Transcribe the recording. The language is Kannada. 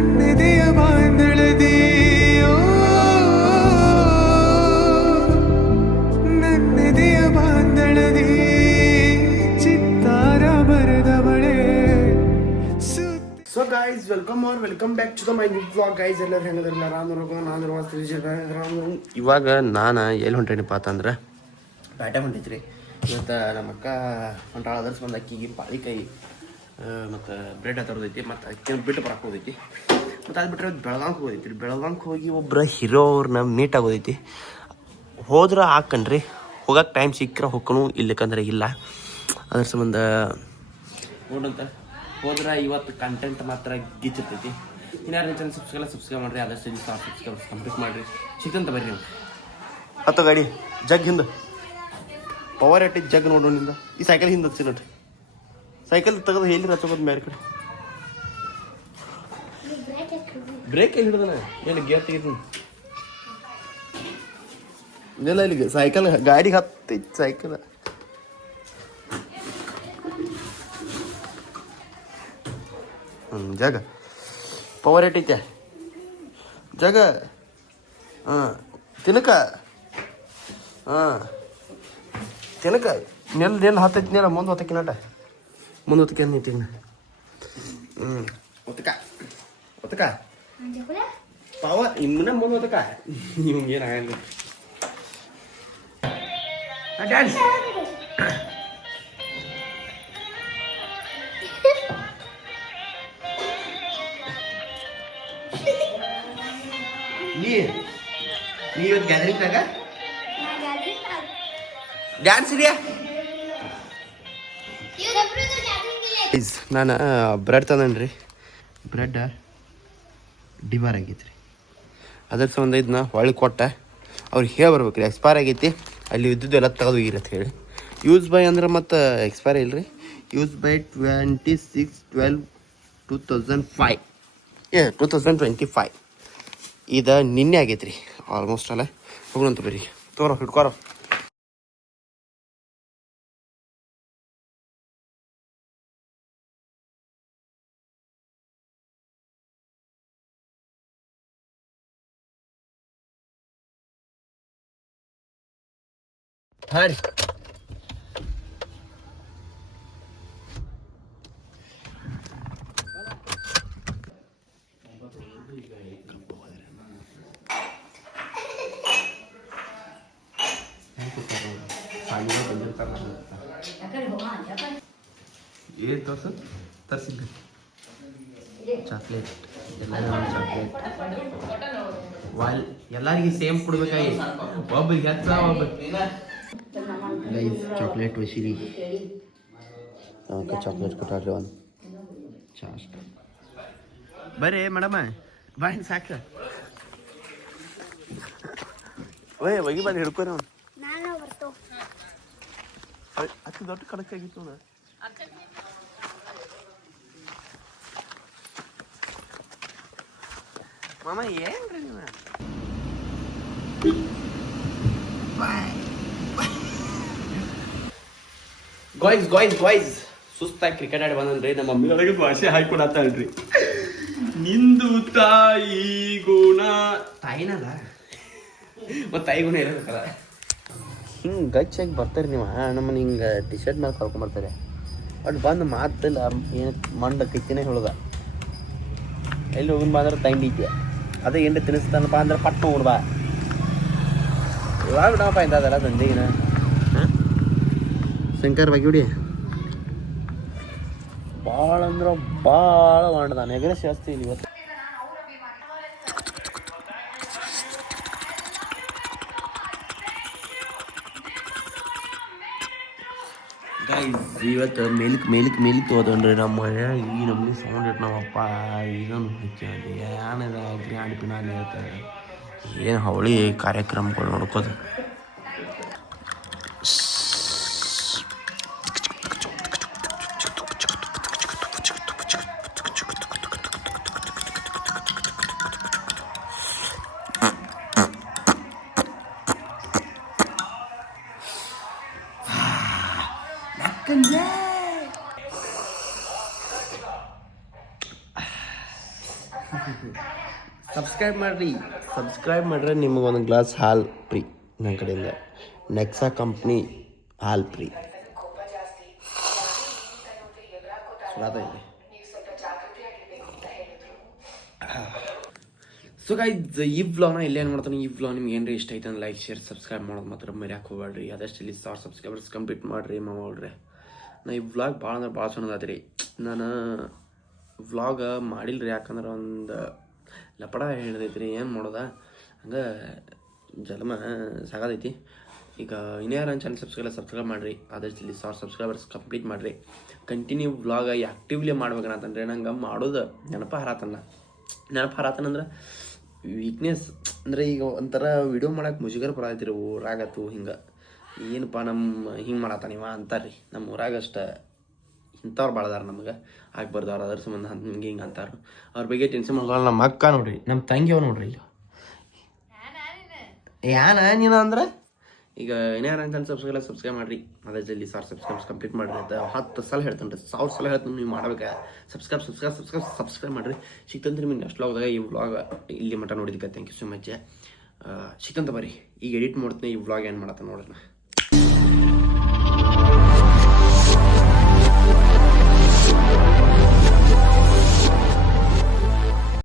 ನನ್ನೆದೆಯ ಬಾಂಧಳದಿ ನನ್ನೆದೆಯ ಬಾಂಧಳದಿ ಚಿತ್ತಾರ ಬರೆದವಳೆ. So guys welcome back to the my new vlog guys. ಎಲ್ಲರೂ ಹೆಂಗದ್ರಲ್ಲ ಇವಾಗ ನಾನು ಎಲ್ಲಿ ಹೊಂಟೇನಿಪ್ಪ ಅಂತಂದ್ರೆ ಬ್ಯಾಟ ಹೊಂಟೈತ್ರಿ. ಇವತ್ತು ನಮ್ಮ ಅಕ್ಕ ಹೊಂಟಾಳ ಅದರ್ಸ್ ಬಂದು ಅಕ್ಕಿಗೆ ಪಾಳಿಕಾಯಿ ಮತ್ತು ಬ್ರೆಡ್ ತರೋದೈತಿ ಮತ್ತು ಅಕ್ಕಿ ಬಿಟ್ಟು ಬರಕ್ಕೆ ಹೋದೈತಿ. ಮತ್ತು ಅದು ಬಿಟ್ಟರೆ ಬೆಳಗಾಂಗೆ ಹೋದೈತಿ. ಬೆಳಗಾಂಗೆ ಹೋಗಿ ಒಬ್ಬರ ಹೀರೋ ಅವ್ರನ್ನ ಮೀಟ್ ಆಗೋದೈತಿ. ಹೋದ್ರೆ ಹಾಕಣ್ರಿ, ಹೋಗಕ್ಕೆ ಟೈಮ್ ಸಿಕ್ಕರೆ ಹೋಗ್ಕಣು, ಇಲ್ಲಕ್ಕಂದ್ರೆ ಇಲ್ಲ. ಅದ್ರ ಸಂಬಂಧ ನೋಡಂತ ಹೋದ್ರೆ ಇವತ್ತು ಕಂಟೆಂಟ್ ಮಾತ್ರ ಗಿಚ್ಚಿರ್ತೈತಿ. ಇನ್ಯಾರು ಚಾನಲ್ ಸಬ್ಸ್ಕ್ರೈಬ್ ಮಾಡಿರಿ, ಆದಷ್ಟು ಸಬ್ಸ್ಕ್ರೈಬ್ ಕಂಪ್ಲೀಟ್ ಮಾಡಿರಿ. ಸಿಕ್ಕಂತ ಬರ್ರಿ ನೀವು ಹತ್ತು ಗಾಡಿ ಜಗ್ ಹಿಂದೆ ಪವರ್ ಎಟ್ಟಿದ್ದು ಜಗ್ ನೋಡು ನಿಂದ. ಈ ಸೈಕಲ್ ಹಿಂದೆ ಹಚ್ಚಿ ನೋಡ್ರಿ, ಸೈಕಲ್ ತೆಗೆದು ಹೇಳಿ ಹಚ್ಚೋದು ಬೇರೆ ಕಡೆ. ಬ್ರೇಕ್ ಎಲ್ಲಿ ಹಿಡಿದನ ಏನು ಗೇರ್ ತೆಗಿತೀನಿ ಇದೆಲ್ಲ ಇಲ್ಲಿಗೆ ಸೈಕಲ್ ಗಾಡಿಗೆ ಹತ್ತೈತಿ ಸೈಕಲ್. ಜಾಗ ಪವರ್ ಏಟೈತೆ ಜಾಗ. ತಿನ್ನಕ ತಿನ್ನಕ ನೆಲ್ ಹತ್ತೈತಿ ನೆಲ ಮುಂದೆ ಹೊತ್ತಕ್ಕೆ ನಟ ಮುಂದೆ ಹೊತ್ತಕ್ಕೆ ನಿಂತೀಗ. ಹೊತ್ತಕ ಪವರ್ ಇಮ್ಮನ ಮುಂದೆ ಹೊತ್ತಕ ನಿಮ್ಗೆ ಏನಾಗಲ್ಲ. ಡ್ಯಾನ್ಸ್ ನೀ ಇವತ್ತು ಗ್ಯಾದರಿಂಗ್ನಾಗ ಡ್ಯಾನ್ಸ್ ಇದೆಯಾ? ನಾನು ಬ್ರೆಡ್ ತಂದನ್ರಿ, ಬ್ರೆಡ್ ಡಿಮಾರ್ ಆಗೈತಿ ರೀ. ಅದ್ರ ಸಂಬಂಧ ಇದನ್ನ ಹೊಳ್ಳಿ ಕೊಟ್ಟ ಅವ್ರಿಗೆ ಹೇಳಿ ಬರ್ಬೇಕು ರೀ, ಎಕ್ಸ್ಪೈರ್ ಆಗೈತಿ ಅಲ್ಲಿ ಇದ್ದದ್ದು ಎಲ್ಲ ತೆಗೆದು ಹೋಗಿರತ್ತ ಹೇಳಿ. ಯೂಸ್ ಬೈ ಅಂದ್ರೆ ಮತ್ತು ಎಕ್ಸ್ಪೈರ್ ಇಲ್ಲ ರೀ. ಯೂಸ್ ಬೈ 26/12/2005 2025 ಇದು ನಿನ್ನೆ ಆಗೈತೆ ರೀ ಆಲ್ಮೋಸ್ಟ್ ಅಲ್ಲ. ಹೋಗೋಣಂತ ಬರ್ರಿ, ತಗೋರೋ ಹಿಡ್ಕೊರೋ. ಹಾಂ ರೀ ಏನು ತೋರ್ಸ ತರಿಸಿದ್ದೆ ಚಾಕ್ಲೇಟ್ ಚಾಕ್ಲೇಟ್ ವಾಲ್ ಎಲ್ಲರಿಗೂ ಸೇಮ್ ಕೊಡ್ಬೇಕಾಗಿ ಒಬ್ಬರಿಗೆ ಹೆಚ್ಚ ಚಾಕ್ಲೇಟ್ ವಸೀಲಿ ಚಾಕ್ಲೇಟ್ ಕೊಟ್ಟಾರ್ರಿ ಒಂದು ಚಾಸ್ಟ್ ಬರ್ರಿ ಮೇಡಮ ಬಾಯ್ ಸಾಕ ಒಗಿ ಬಂದು ಹಿಡ್ಕೊರಿ ಅವ್ನು ಅತಿ ದೊಡ್ಡ ಕಡಕ್ ಆಗಿತ್ತು ನೋಡ. ಮಾಮ ಏನ್ರಿ ನೀವು ಗಾಯ್ಸ್ ಸುಸ್ತಾಗಿ ಕ್ರಿಕೆಟ್ ಆಡಿ ಬಂದನ್ರಿ. ನಮ್ಮ ಮಮ್ಮಿ ಒಳಗೆ ಭಾಷೆ ಹಾಕೊಡತ್ತಲ್ರಿ. ನಿಂದು ತಾಯಿ ಗುಣ ತಾಯಿನಲ್ಲ ಮತ್ತು ತಾಯಿ ಗುಣ ಇರಬೇಕಲ್ಲ. ಹಿಂಗೆ ಗಚ್ಚಾಗಿ ಬರ್ತಾರೆ ನೀವು ನಮ್ಮನ್ನ ಹಿಂಗೆ ಟಿ ಶರ್ಟ್ ಮೇಲೆ ಕರ್ಕೊಂಬರ್ತಾರೆ. ಬಟ್ ಬಂದು ಮಾತಿಲ್ಲ, ಏನು ಮಂಡ ಕೈತಿನೇ ಹೇಳೋದ. ಎಲ್ಲಿ ಹೋಗಿನ ಬಾ ಅಂದ್ರೆ ತಂಡಿ ಐತಿ, ಅದೇ ಏನು ತಿನ್ನಿಸ್ತಾನಪ್ಪ ಅಂದ್ರೆ ಪಟ್ಟ ಹೋಗ್ಬಿಡ್ ಬಾ. ಇವಾಗ ಬಿಡಪ್ಪ ಇಂಥದ್ದೆಲ್ಲ ದಂಧೆಗಿನ. ಶಂಕರ್ ಬಾಗಿಬಿಡಿ ಭಾಳ ಅಂದ್ರೆ ಭಾಳ ಮಾಡ್ದಾನೆ ಎಗರೆ ಜಾಸ್ತಿ ಇಲ್ಲಿ ಇವತ್ತು. ಇವತ್ತು ಮೇಲಿಕ್ ಹೋದನ್ರಿ ನಮ್ಮ ಮನೆ. ಈ ನಮ್ಗೆ ಸೌಂಡ್ ಇಟ್ಟು ನಮ್ಮಪ್ಪ ಇದನ್ನು ಹಚ್ಚಿ ಏನಿದ ಗ್ರ್ಯಾಂಡ್ ಪಿನಾಲಿ ಹೇಳ್ತಾರೆ. ಏನು ಅವಳಿ ಕಾರ್ಯಕ್ರಮಗಳು ನೋಡ್ಕೋದು. ಸಬ್ಸ್ಕ್ರೈಬ್ ಮಾಡಿದ್ರೆ ನಿಮಗೊಂದು ಗ್ಲಾಸ್ ಹಾಲು ಫ್ರೀ ನನ್ನ ಕಡೆಯಿಂದ. ನೆಕ್ಸಾ ಕಂಪ್ನಿ ಹಾಲು ಫ್ರೀ. ಸೊ ಗೈಸ್, ಈ ವ್ಲಾಗ್ನ ಇಲ್ಲೇ ಏನು ಮಾಡ್ತಾನೆ. ಈ ವ್ಲಾಗ್ ನಿಮ್ಗೆ ಏನ್ರಿ ಇಷ್ಟ ಐತೆ ಅಂದ್ರೆ ಲೈಕ್, ಶೇರ್, ಸಬ್ಸ್ಕ್ರೈಬ್ ಮಾಡೋದು ಮಾತ್ರ ಮರ್ಯಾಕೆ ಹೋಗ್ಬೇಡ್ರಿ. ಆದಷ್ಟು ಇಲ್ಲಿ 1000 ಸಬ್ಸ್ಕ್ರೈಬರ್ಸ್ ಕಂಪ್ಲೀಟ್ ಮಾಡಿರಿ ಮಾವಳ್ರಿ. ನಾ ಈ ವ್ಲಾಗ್ ಭಾಳ ಅಂದ್ರೆ ಭಾಳ ಚೆನ್ನದಾದ್ರಿ. ನಾನು ವ್ಲಾಗ್ ಮಾಡಿಲ್ರಿ, ಯಾಕಂದ್ರೆ ಒಂದು ಲಪಡ ಹಿಡ್ದೈತ್ರಿ. ಏನು ಮಾಡೋದ ಹಂಗೆ ಜನ್ಮ ಸಾಗೋದೈತಿ. ಈಗ ಇನ್ಯಾರು ನನ್ನ ಚಾನಲ್ ಸಬ್ಸ್ಕ್ರೈಬ್ ಮಾಡಿರಿ. ಆದಷ್ಟು ಇಲ್ಲಿ 1000 ಸಬ್ಸ್ಕ್ರೈಬರ್ಸ್ ಕಂಪ್ಲೀಟ್ ಮಾಡಿರಿ. ಕಂಟಿನ್ಯೂ ವ್ಲಾಗ್ ಆ್ಯಕ್ಟಿವ್ಲಿ ಮಾಡ್ಬೇಕಂತಂದ್ರೆ ನಂಗೆ ಮಾಡೋದು ನೆನಪು ಹಾರಾತನಂದ್ರೆ ವೀಕ್ನೆಸ್. ಅಂದರೆ ಈಗ ಒಂಥರ ವಿಡಿಯೋ ಮಾಡಕ್ಕೆ ಮುಜುಗರ ಬರತ್ತಿರಿ ಊರಾಗತ್ತು. ಹಿಂಗೆ ಏನಪ್ಪ ಹಿಂಗೆ ಮಾಡತ್ತಾನಿವ ಅಂತಾರ್ರಿ. ನಮ್ಮ ಊರಾಗ ಅಷ್ಟು ಇಂಥವ್ರು ಭಾಳದಾರ ನಮ್ಗೆ ಆಗ್ಬಾರ್ದು. ಅವ್ರು ಅದ್ರ ಸಂಬಂಧ ಹಿಂಗೆ ಅಂತಾರೆ. ಅವ್ರ ಬಗ್ಗೆ ಟೆನ್ಷನ್ ಮಾಡೋಲ್ಲ. ನಮ್ಮ ಅಕ್ಕ ನೋಡ್ರಿ, ನಮ್ಮ ತಂಗಿಯವ್ ನೋಡ್ರಿ. ಈಗ ನೀನು ಅಂದ್ರೆ ಈಗ ಇನ್ಯಾರು ಅಂತ ಸಬ್ಸ್ಕ್ರೈಬ್ ಮಾಡಿರಿ. ಅದೇ ಜಲ್ದಿ 1000 ಸಬ್ಸ್ಕ್ರೈಬರ್ಸ್ ಕಂಪ್ಲೀಟ್ ಮಾಡಿರಿ ಅಂತ 10 ಸಲ ಹೇಳ್ತಾನೆ ರೀ. 1000 ಸಲ ಹೇಳ್ತಾನೆ ನೀವು ಮಾಡ್ಬೇಕು. ಸಬ್ಸ್ಕ್ರೈಬ್ ಮಾಡಿರಿ. ಸಿಕ್ತಂದ್ರೆ ನಿಮಗೆ ನೆಕ್ಸ್ಟ್ ವ್ಲಾಗ್ದಾಗ. ಈ ವ್ಲಾಗ್ ಇಲ್ಲಿ ಮಟ್ಟ ನೋಡಿದ್ದಕ್ಕೆ ಥ್ಯಾಂಕ್ ಯು ಸೊ ಮಚ್. ಸಿಕ್ತಂತ ಬರ್ರಿ. ಈಗ ಎಡಿಟ್ ಮಾಡ್ತೀನಿ. ಈ ವ್ಲಾಗ್ ಏನು ಮಾಡತ್ತೆ ನೋಡೋಣ.